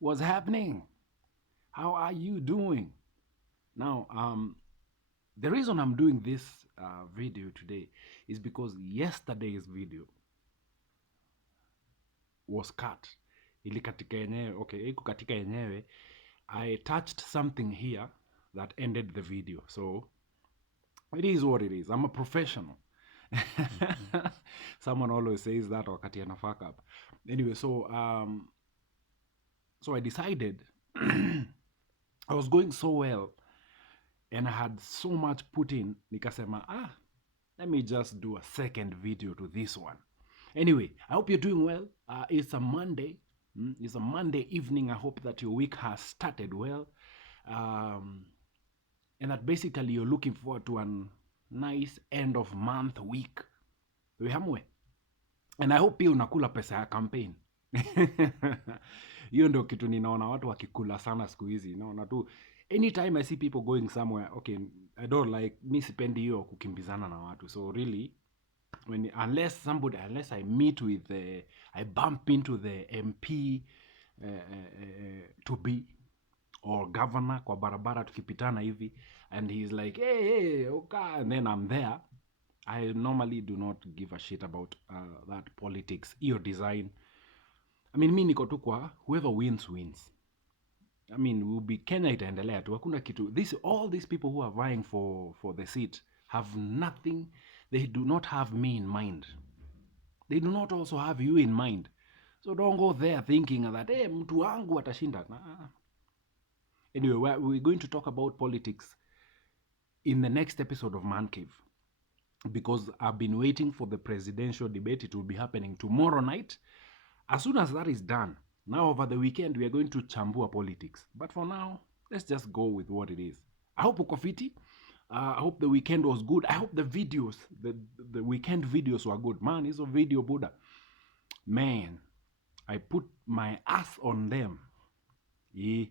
What's happening? How are you doing? Now, the reason I'm doing this video today is because yesterday's video was cut. Ilikatika yenyewe, okay, iko katika yenyewe. I touched something here that ended the video. So, it is what it is. I'm a professional. Someone always says that wakati ana fuck up. Anyway, so I decided I was going so well and I had so much put in, nikasema, let me just do a second video to this one. Anyway, I hope you're doing well. It's a Monday. It's a Monday evening. I hope that your week has started well. And that basically you're looking forward to a nice end of month week. Wehamwe. And I hope pia unakula pesa ya campaign. Hiyo ndio kitu ninaona watu wakikula sana siku hizi. Naona tu anytime I see people going somewhere, okay, I don't like, mi sipendi hiyo kukimbizana na watu. So really, unless I meet with I bump into the MP to be or governor kwa barabara tukipitana hivi and he's like, hey, okay, and then I'm there, I normally do not give a shit about that politics, your design. I mean, mi niko tu kwa whoever wins. I mean, we'll be Kenya itaendelea tu, hakuna kitu. All these people who are vying for the seat have nothing. They do not have me in mind. They do not also have you in mind. So don't go there thinking that, hey, mtu wangu atashinda. Nah. Anyway, we're going to talk about politics in the next episode of Man Cave, because I've been waiting for the presidential debate. It will be happening tomorrow night. As soon as that is done, now over the weekend, we are going to chambua politics. But for now, let's just go with what it is. I hope uko fiti. I hope the weekend was good. I hope the videos, the weekend videos were good. Man, hizo video Buddha. Man, I put my ass on them. Yeah.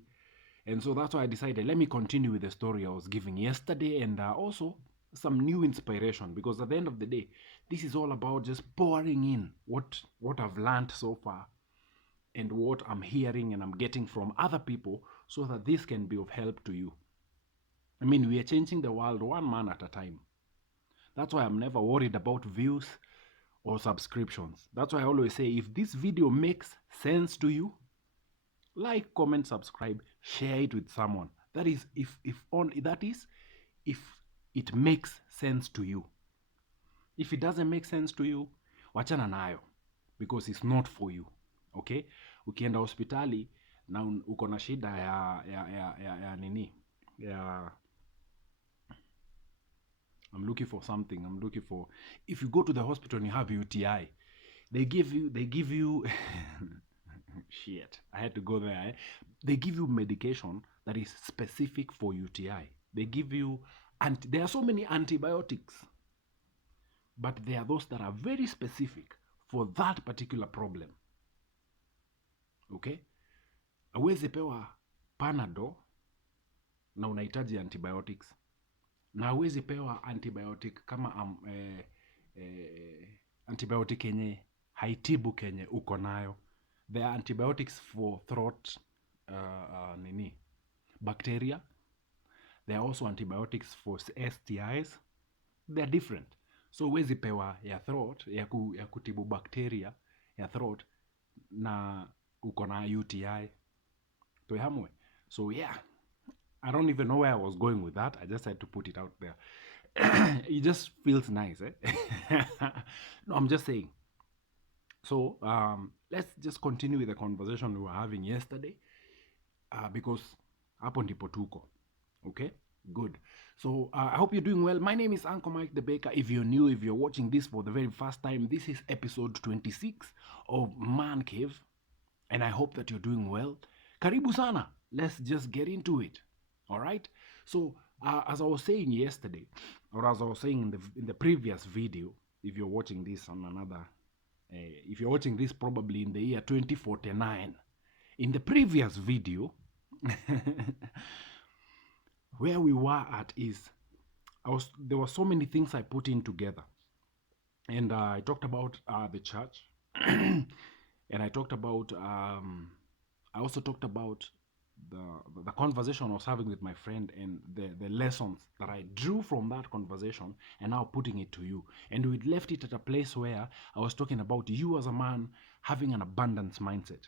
And so that's why I decided, let me continue with the story I was giving yesterday, and also some new inspiration, because at the end of the day, this is all about just pouring in what I've learned so far and what I'm hearing and I'm getting from other people, so that this can be of help to you. I mean, we are changing the world one man at a time. That's why I'm never worried about views or subscriptions. That's why I always say, if this video makes sense to you, like, comment, subscribe, share it with someone. That is if it makes sense to you. If it doesn't make sense to you, wachana nayo, because it's not for you. Okay? Ukienda hospitali na uko na shida ya nini? I'm looking for something. If you go to the hospital and you have UTI, they give you shit, I had to go there. They give you medication that is specific for UTI. They give you, there are so many antibiotics, but there are those that are very specific for that particular problem. Okay? Awezi pewa Panadol na unahitaji antibiotics, na awezi pewa antibiotic kama antibiotic yenye haitibu kenye uko nayo. There are antibiotics for throat bacteria. There are also antibiotics for STIs. They are different. So huwezi pewa ya throat ya kutibu bacteria ya throat na uko na UTI. Tuehamwe. So yeah, I don't even know where I was going with that. I just had to put it out there. It just feels nice, eh? No, I'm just saying. So let's just continue with the conversation we were having yesterday, because hapo ndipo tuko. Okay, good. So I hope you're doing well. My name is Uncle Mike the Baker. If you're new, if you're watching this for the very first time, this is episode 26 of Man Cave, and I hope that you're doing well. Karibu sana. Let's just get into it. All right. So as I was saying yesterday, or as I was saying in the previous video, if you're watching this on another, if you're watching this probably in the year 2049, in the previous video, where we were at is, there were so many things I put in together. And I talked about the church, and I talked about I also talked about the conversation I was having with my friend and the lessons that I drew from that conversation and now putting it to you. And we left it at a place where I was talking about you as a man having an abundance mindset.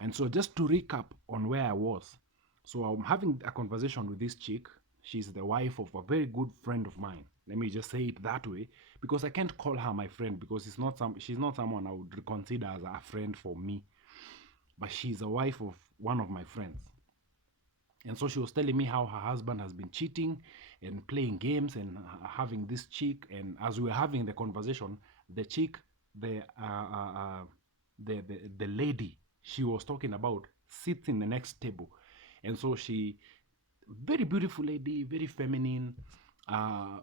And so just to recap on where I was, so I'm having a conversation with this chick. She's the wife of a very good friend of mine. Let me just say it that way because I can't call her my friend because she's not someone I would consider as a friend for me, but she's a wife of one of my friends. And so she was telling me how her husband has been cheating and playing games and having this chick. And as we were having the conversation, the chick, the the lady she was talking about sits in the next table. And so she, very beautiful lady, very feminine,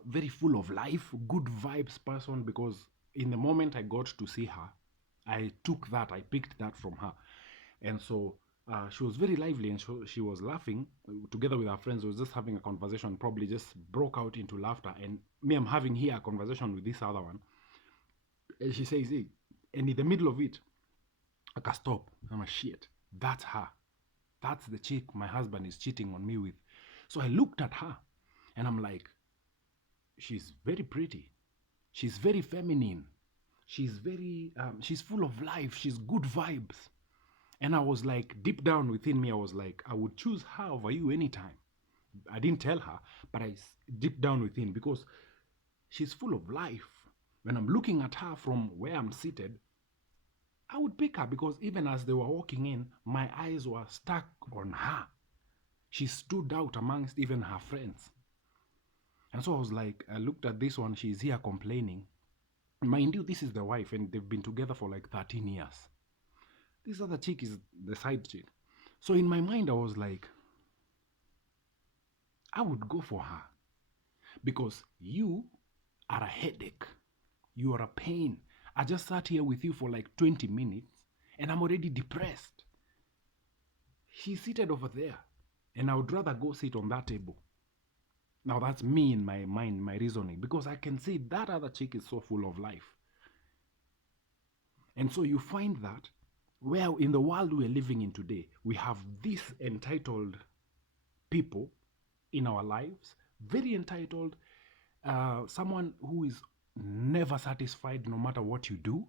very full of life, good vibes person. Because in the moment I got to see her, I took that, I picked that from her. And so she was very lively and she was laughing together with her friends. We was just having a conversation, probably just broke out into laughter. And me, I'm having here a conversation with this other one. And she says, hey, and in the middle of it, I can stop. I'm like, shit, that's her. That's the chick my husband is cheating on me with. So I looked at her and I'm like, she's very pretty. She's very feminine. She's full of life. She's good vibes. And I was like, deep down within me, I was like, I would choose her over you anytime. I didn't tell her, but deep down within, because she's full of life. When I'm looking at her from where I'm seated, I would pick her because even as they were walking in, my eyes were stuck on her. She stood out amongst even her friends. And so I was like, I looked at this one, she's here complaining. Mind you, this is the wife, and they've been together for like 13 years. This other chick is the side chick. So in my mind, I was like, I would go for her because you are a headache. You are a pain. I just sat here with you for like 20 minutes and I'm already depressed. She's seated over there and I would rather go sit on that table. Now that's me in my mind, my reasoning, because I can see that other chick is so full of life. And so you find that where in the world we're living in today, we have these entitled people in our lives, very entitled, someone who is never satisfied no matter what you do.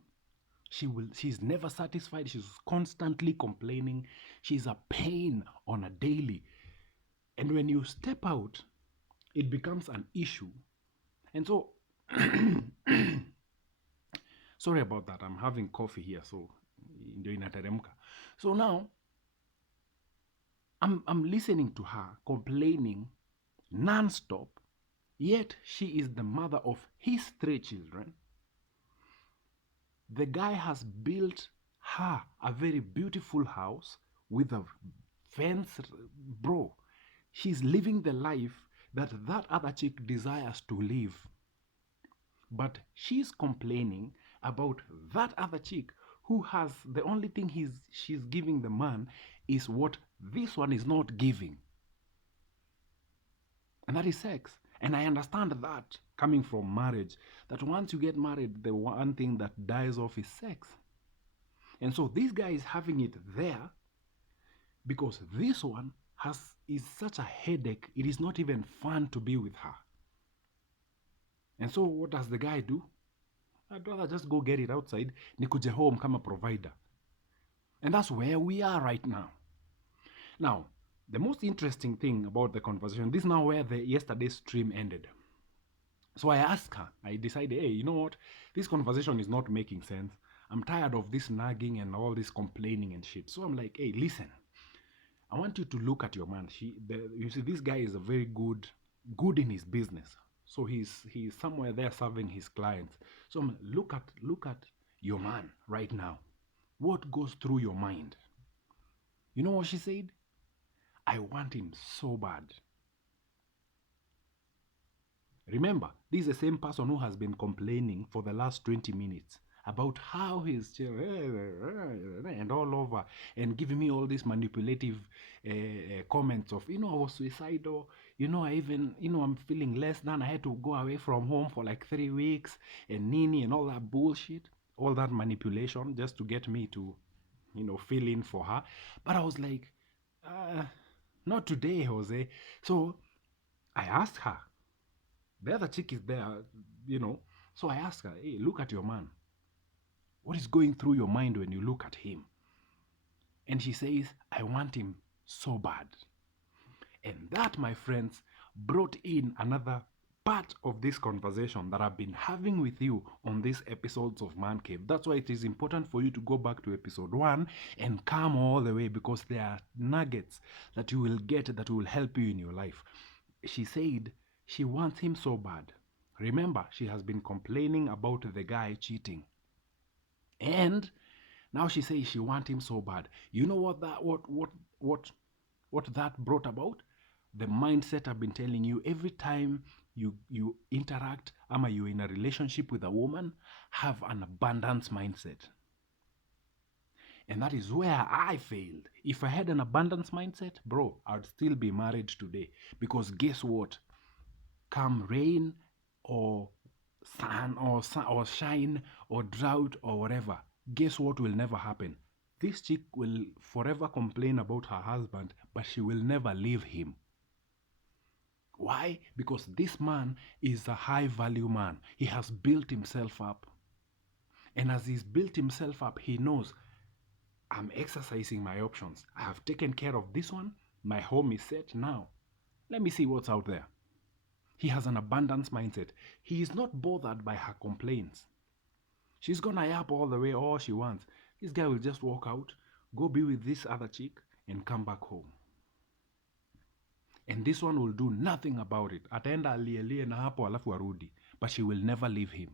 She's never satisfied. She's constantly complaining. She's a pain on a daily. And when you step out, it becomes an issue. And so sorry about that. I'm having coffee here, so ndio inateremka. So now I'm listening to her complaining non-stop, yet she is the mother of his 3 children. The guy has built her a very beautiful house with a fence. Bro, she's living the life that that other chick desires to live. But she's complaining about that other chick who has the only thing she's giving the man is what this one is not giving. And that is sex. And I understand that coming from marriage, that once you get married, the one thing that dies off is sex. And so this guy is having it there because this one is such a headache. It is not even fun to be with her. And so what does the guy do? I'd rather just go get it outside, nikuje home kama provider. And that's where we are right now. Now, the most interesting thing about the conversation, this is now where the yesterday's stream ended. So I asked her, I decided, hey, you know what? This conversation is not making sense. I'm tired of this nagging and all this complaining and shit. So I'm like, hey, listen, I want you to look at your man. You see, this guy is a very good in his business. So he's somewhere there serving his clients. So I'm like, look at your man right now. What goes through your mind? You know what she said? I want him so bad. Remember, this is the same person who has been complaining for the last 20 minutes about how he's and all over and giving me all these manipulative comments of, I was suicidal, I'm feeling less than, I had to go away from home for like 3 weeks and nini and all that bullshit, all that manipulation just to get me to fill in for her. But I was like, not today, Jose. So I asked her. The other chick is there, So I asked her, hey, look at your man. What is going through your mind when you look at him? And she says, I want him so bad. And that, my friends, brought in another part of this conversation that I've been having with you on these episodes of Man Cave. That's why it is important for you to go back to episode 1 and come all the way, because there are nuggets that you will get that will help you in your life. She said she wants him so bad. Remember, she has been complaining about the guy cheating. And now she says she wants him so bad. You know what that brought about? The mindset I've been telling you. Every time you interact ama you're in a relationship with a woman, have an abundance mindset. And that is where I failed. If I had an abundance mindset, bro, I'd still be married today. Because guess what? Come rain or sun or shine or drought or whatever, guess what will never happen? This chick will forever complain about her husband, but she will never leave him. Why? Because this man is a high value man. He has built himself up. And as he's built himself up, he knows, I'm exercising my options. I have taken care of this one. My home is set now. Let me see what's out there. He has an abundance mindset. He is not bothered by her complaints. She's gonna yap all the way all she wants. This guy will just walk out, go be with this other chick, and come back home. And this one will do nothing about it. Ataenda alielie na hapo alafu arudi. But she will never leave him.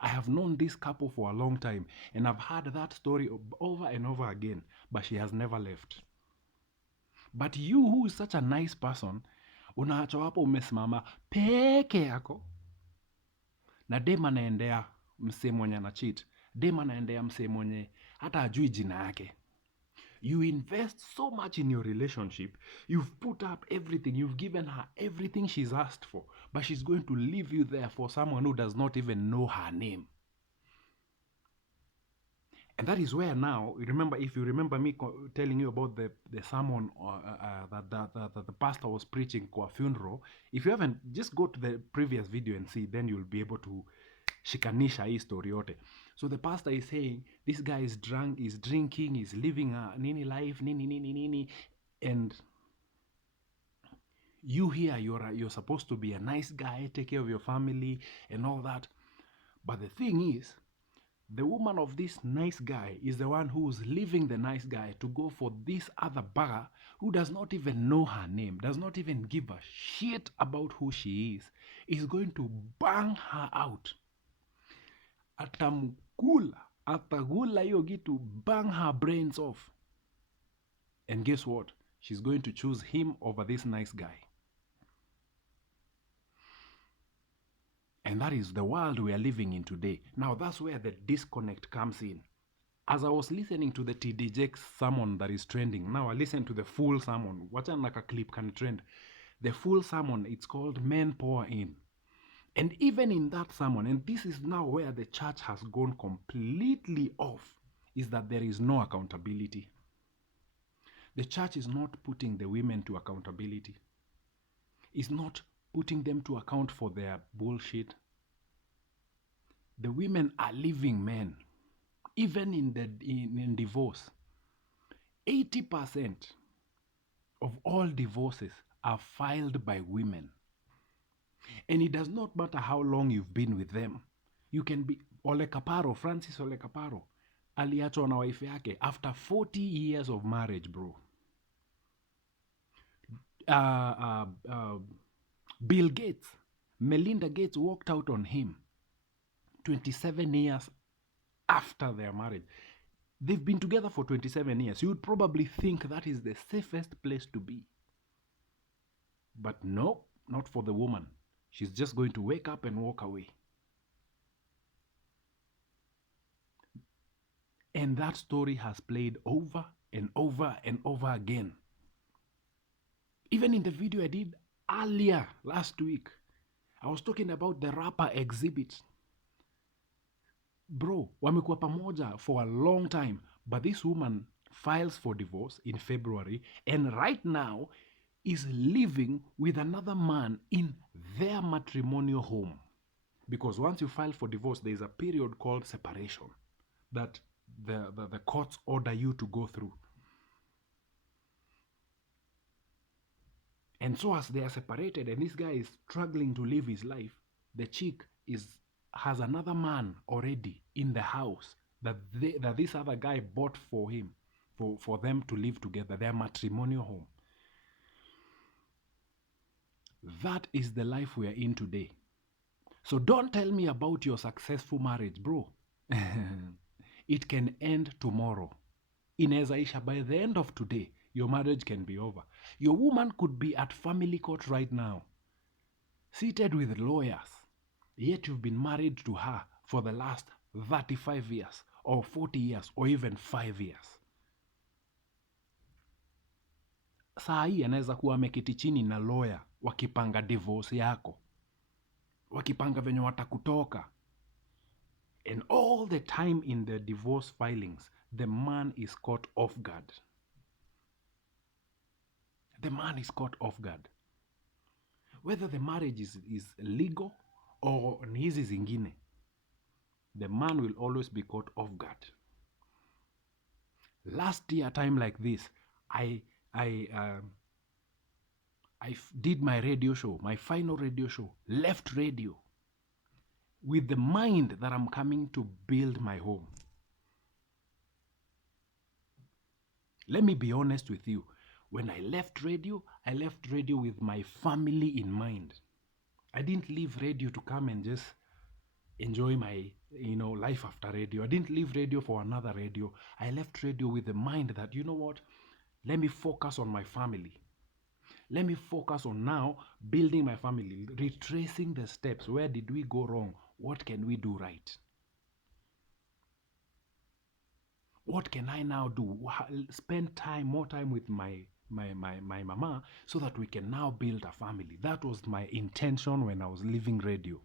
I have known this couple for a long time, and I've heard that story over and over again, but she has never left. But you, who is such a nice person, unaachwa hapo umesimama peke yako, na dem anaendea msee mwenye ana cheat. Dem anaendea msee mwenye hata ajui jina yake. You invest so much in your relationship. You've put up everything. You've given her everything she's asked for. But she's going to leave you there for someone who does not even know her name. And that is where now, if you remember me telling you about the sermon that the pastor was preaching for a funeral, if you haven't, just go to the previous video and see, then you'll be able to shikanisha hii story yote. So the pastor is saying, this guy is drunk, is drinking, is living a nini life, nini, and you here, you're supposed to be a nice guy, take care of your family and all that. But the thing is, the woman of this nice guy is the one who's leaving the nice guy to go for this other bugger who does not even know her name, does not even give a shit about who she is going to bang her out. Atagula hiyo gitu, bang her brains off. And guess what? She's going to choose him over this nice guy. And that is the world we are living in today. Now that's where the disconnect comes in. As I was listening to the TD Jakes sermon that is trending, now I listen to the full sermon. Wacha like a clip can trend. The full sermon, it's called Men Pour In. And even in that sermon, and this is now where the church has gone completely off, is that there is no accountability. The church is not putting the women to accountability. It's not putting them to account for their bullshit. The women are leaving men. Even in divorce, 80% of all divorces are filed by women. And it does not matter how long you've been with them. You can be Francis Ole Kaparo, aliachwa na wife yake after 40 years of marriage, bro. Bill Gates, Melinda Gates walked out on him 27 years after their marriage. They've been together for 27 years. You would probably think that is the safest place to be. But no, not for the woman. She's just going to wake up and walk away. And that story has played over and over and over again. Even in the video I did earlier last week, I was talking about the rapper Exhibit. Bro, wamekuwa pamoja for a long time, But this woman files for divorce in February and right now is living with another man in their matrimonial home. Because once you file for divorce, there is a period called separation that the courts order you to go through. And so as they are separated and this guy is struggling to live his life, the chick has another man already in the house that this other guy bought for him, for them to live together, their matrimonial home. That is the life we are in today. So don't tell me about your successful marriage, bro. It can end tomorrow. Inaweza isha by the end of today. Your marriage can be over. Your woman could be at family court right now, seated with lawyers, yet you've been married to her for the last 35 years or 40 years or even 5 years. Saa hii anaweza kuwa ameketi chini na lawyer wakipanga divorce yako, wakipanga venye watakutoka. And all the time in the divorce filings, the man is caught off guard. The man is caught off guard. Whether the marriage is legal or ni hizi zingine, the man will always be caught off guard. Last year, time like this, I did my radio show, my final radio show, left radio, with the mind that I'm coming to build my home. Let me be honest with you. When I left radio with my family in mind. I didn't leave radio to come and just enjoy my, life after radio. I didn't leave radio for another radio. I left radio with the mind that, you know what? Let me focus on my family. Let me focus on now building my family, retracing the steps. Where did we go wrong? What can we do right? What can I now do? Spend more time with my mama so that we can now build a family. That was my intention when I was leaving radio.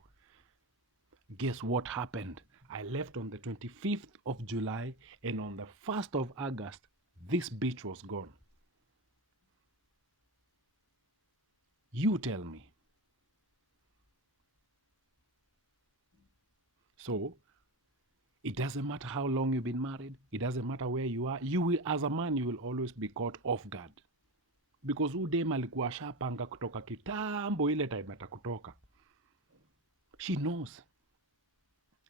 Guess what happened? I left on the 25th of July and on the 1st of August, this bitch was gone. You tell me. So, it doesn't matter how long you've been married. It doesn't matter where you are. You will, as a man, you will always be caught off guard. Because udem alikuwa ashapanga kutoka kitambo ile time atakutoka. She knows.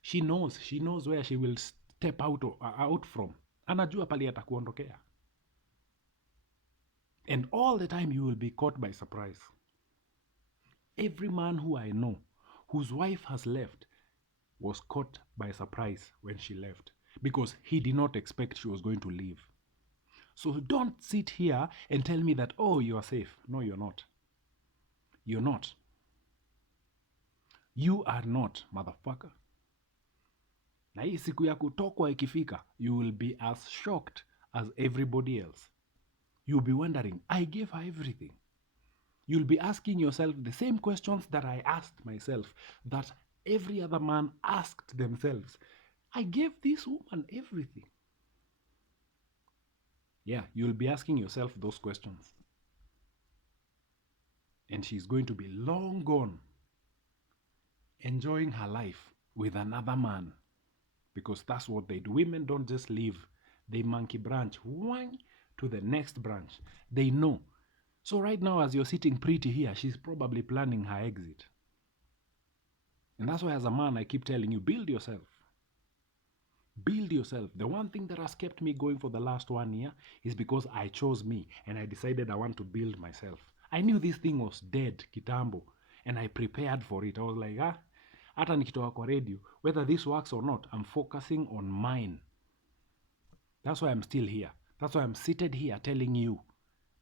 She knows where she will step out from. Anajua pali atakuondokea. And all the time you will be caught by surprise. Every man who I know, whose wife has left, was caught by surprise when she left. Because he did not expect she was going to leave. So don't sit here and tell me that, oh, you are safe. No, you're not. You're not. You are not, motherfucker. Na hii siku ya kutokwa ikifika, you will be as shocked as everybody else. You'll be wondering, I gave her everything. You'll be asking yourself the same questions that I asked myself, that every other man asked themselves. I gave this woman everything. Yeah, you'll be asking yourself those questions. And she's going to be long gone, enjoying her life with another man. Because that's what they do. Women don't just leave. They monkey branch to the next branch. They know. So right now, as you're sitting pretty here, she's probably planning her exit. And that's why as a man, I keep telling you, build yourself. Build yourself. The one thing that has kept me going for the last 1 year is because I chose me and I decided I want to build myself. I knew this thing was dead, kitambo, and I prepared for it. I was like, hata nikitoka kwa radio, whether this works or not, I'm focusing on mine. That's why I'm still here. That's why I'm seated here telling you,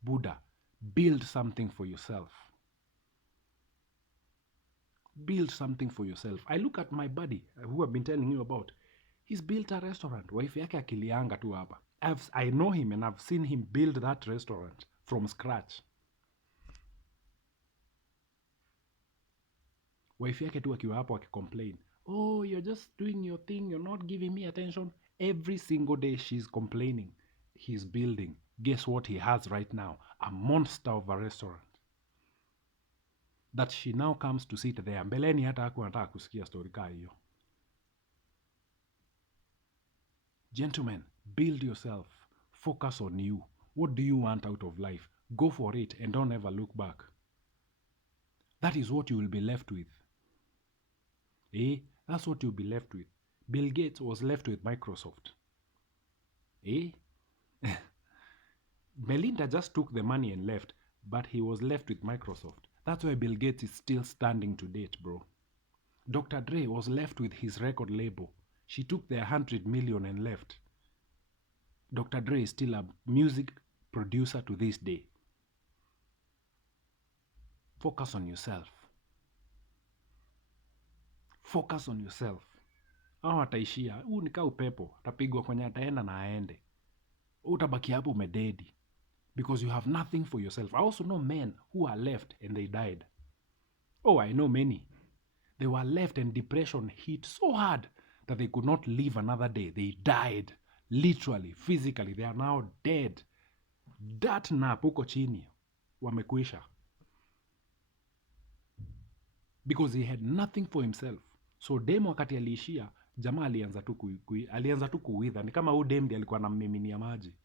Buddha, build something for yourself. Build something for yourself. I look at my buddy, who I've been telling you about. He's built a restaurant. Wife yake akilianga tu hapa. I know him and I've seen him build that restaurant from scratch. Wife yake tu akiwa hapo akicomplain, oh, you're just doing your thing, you're not giving me attention. Every single day she's complaining. He's building. Guess what he has right now? A monster of a restaurant. That she now comes to sit there. Mbeleni hata hakuwa anataka kusikia story kaa hiyo. Gentlemen, build yourself. Focus on you. What do you want out of life? Go for it and don't ever look back. That is what you will be left with. That's what you'll be left with. Bill Gates was left with Microsoft. Melinda just took the money and left, but he was left with Microsoft. That's why Bill Gates is still standing to date, bro. Dr. Dre was left with his record label. She took their 100 million and left. Dr. Dre is still a music producer to this day. Focus on yourself. Focus on yourself. Hao ataishia, huu ni kaa upepo, atapigwa kwenye ataenda na aende. Utabaki hapo umededi. Because you have nothing for yourself. I also know men who are left and they died. Oh, I know many. They were left and depression hit so hard that they could not live another day. They died. Literally, physically. They are now dead. That nap uko chini. Wamekuisha. Because he had nothing for himself. So demo wakati aliishia, jamaa alianza tu kuwither. Ni kama huyu dem ndiye alikuwa anammiminia maji.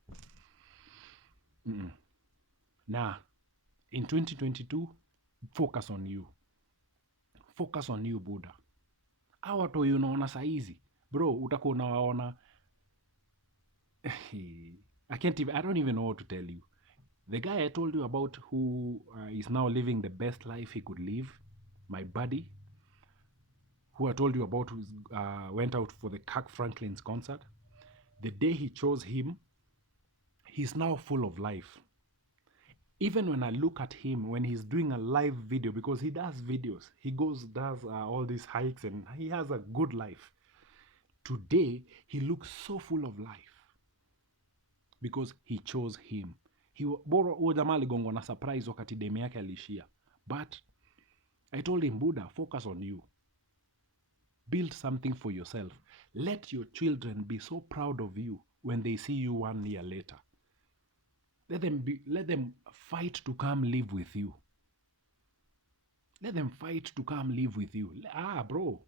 Nah, in 2022, focus on you. Focus on you, Buddha. Hawa watu unaona saizi, bro, utakuwa unawaona. I don't even know what to tell you. The guy I told you about who is now living the best life he could live, my buddy, who I told you about, who went out for the Kirk Franklin's concert. The day he chose him, he's now full of life. Even when I look at him, when he's doing a live video, because he does videos, he does all these hikes, and he has a good life. Today, he looks so full of life. Because he chose him. Huyo jamaa aligongwa na surprise wakati demu yake aliishia. But I told him, Buddha, focus on you. Build something for yourself. Let your children be so proud of you when they see you 1 year later. Let them fight to come live with you. Let them fight to come live with you. Bro.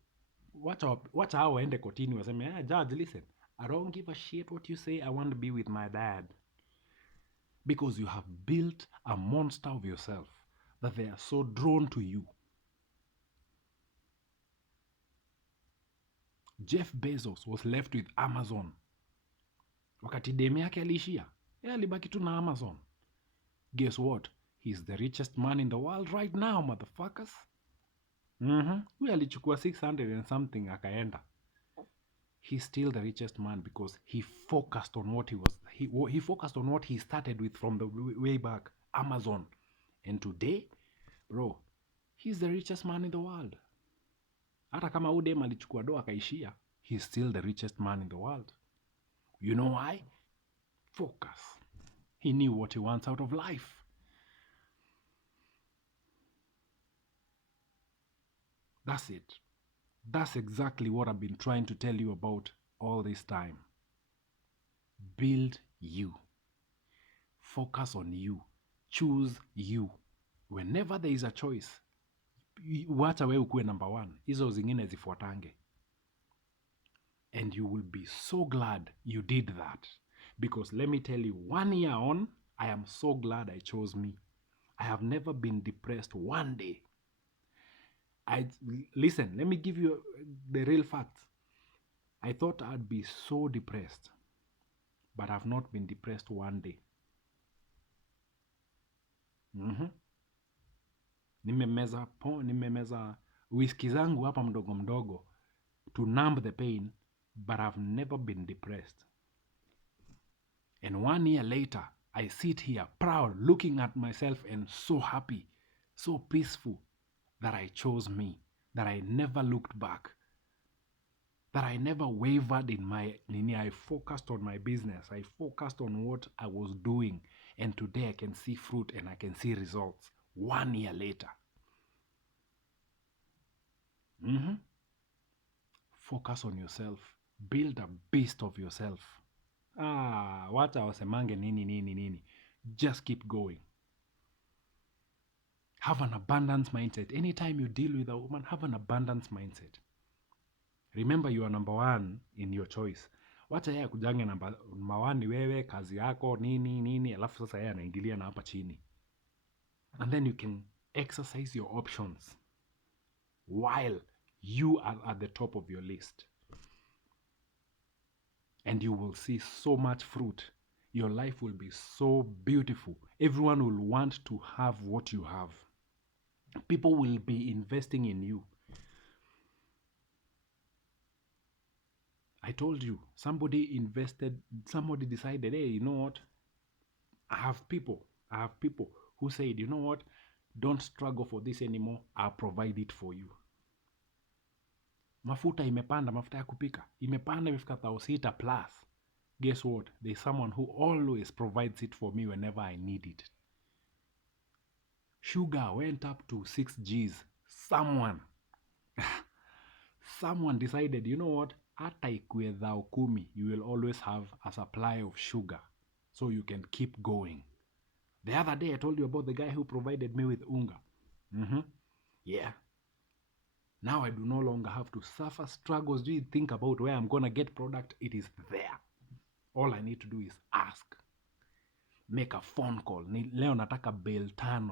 Watch how waende kotini waseme, judge, listen. I don't give a shit what you say. I want to be with my dad. Because you have built a monster of yourself that they are so drawn to you. Jeff Bezos was left with Amazon. Wakati demu yake aliishia, alibaki tu na Amazon. Guess what? He's the richest man in the world right now, motherfuckers. Huyu alichukua 600 and something akaenda. He's still the richest man because he focused on what he focused on what he started with from the way back, Amazon. And today, bro, he's the richest man in the world. Hata kama udem alichukua do akaishia, he's still the richest man in the world. You know why? Focus. He knew what he wants out of life. That's it. That's exactly what I've been trying to tell you about all this time. Build you. Focus on you. Choose you. Whenever there is a choice, wacha wewe ukuwe number 1. Hizo zingine zifuatange. And you will be so glad you did that. Because let me tell you, 1 year on, I am so glad I chose me. I have never been depressed one day. Listen, let me give you the real facts. I thought I'd be so depressed, but I've not been depressed one day. Nimemeza whisky zangu hapa mdogo mdogo to numb the pain, but I've never been depressed. And 1 year later, I sit here proud, looking at myself and so happy, so peaceful that I chose me, that I never looked back, that I never wavered in I focused on my business. I focused on what I was doing. And today I can see fruit and I can see results 1 year later. Focus on yourself. Build a beast of yourself. Wacha wasemange nini nini nini. Just keep going. Have an abundance mindset. Anytime you deal with a woman, have an abundance mindset. Remember you are number one in your choice. Wacha yeye kujange number one ni wewe, kazi yako, nini nini, alafu sasa yeye anaingilia na hapa chini. And then you can exercise your options while you are at the top of your list. And you will see so much fruit. Your life will be so beautiful. Everyone will want to have what you have. People will be investing in you. I told you, somebody decided, hey, you know what? I have people who said, you know what? Don't struggle for this anymore. I'll provide it for you. Mafuta imepanda, mafuta ya kupika. Imepanda imefika 1,600 plus. Guess what? There's someone who always provides it for me whenever I need it. Sugar went up to 6 Gs. Someone decided, you know what? Hata ikue 10,000, you will always have a supply of sugar. So you can keep going. The other day I told you about the guy who provided me with unga. Yeah. Now I do no longer have to suffer struggles. Do you think about where I'm going to get product? It is there. All I need to do is ask. Make a phone call. Leo nataka bale 5.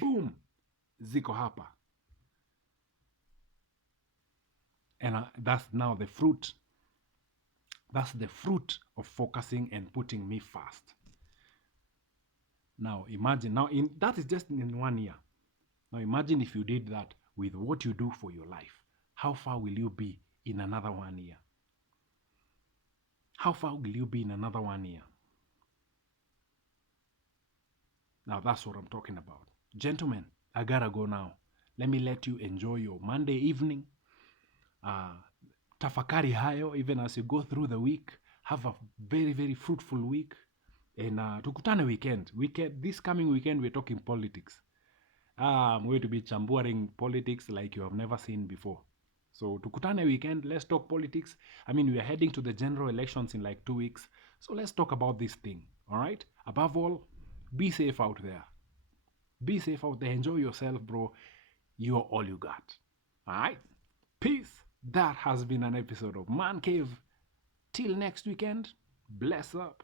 Boom. Ziko hapa. And that's now the fruit. That's the fruit of focusing and putting me first. Now imagine, that is just in 1 year. Now imagine if you did that with what you do for your life. How far will you be in another 1 year? How far will you be in another 1 year? Now that's what I'm talking about. Gentlemen, I gotta go now. Let me let you enjoy your Monday evening. Tafakari hayo even as you go through the week. Have a very, very fruitful week. And tukutane weekend. This coming weekend we're talking politics. I'm going to be chambuaring politics like you have never seen before. So tukutane weekend, let's talk politics. I mean, we are heading to the general elections in like 2 weeks. So let's talk about this thing. All right? Above all, be safe out there. Be safe out there. Enjoy yourself, bro. You're all you got. All right? Peace. That has been an episode of Man Cave. Till next weekend, bless up.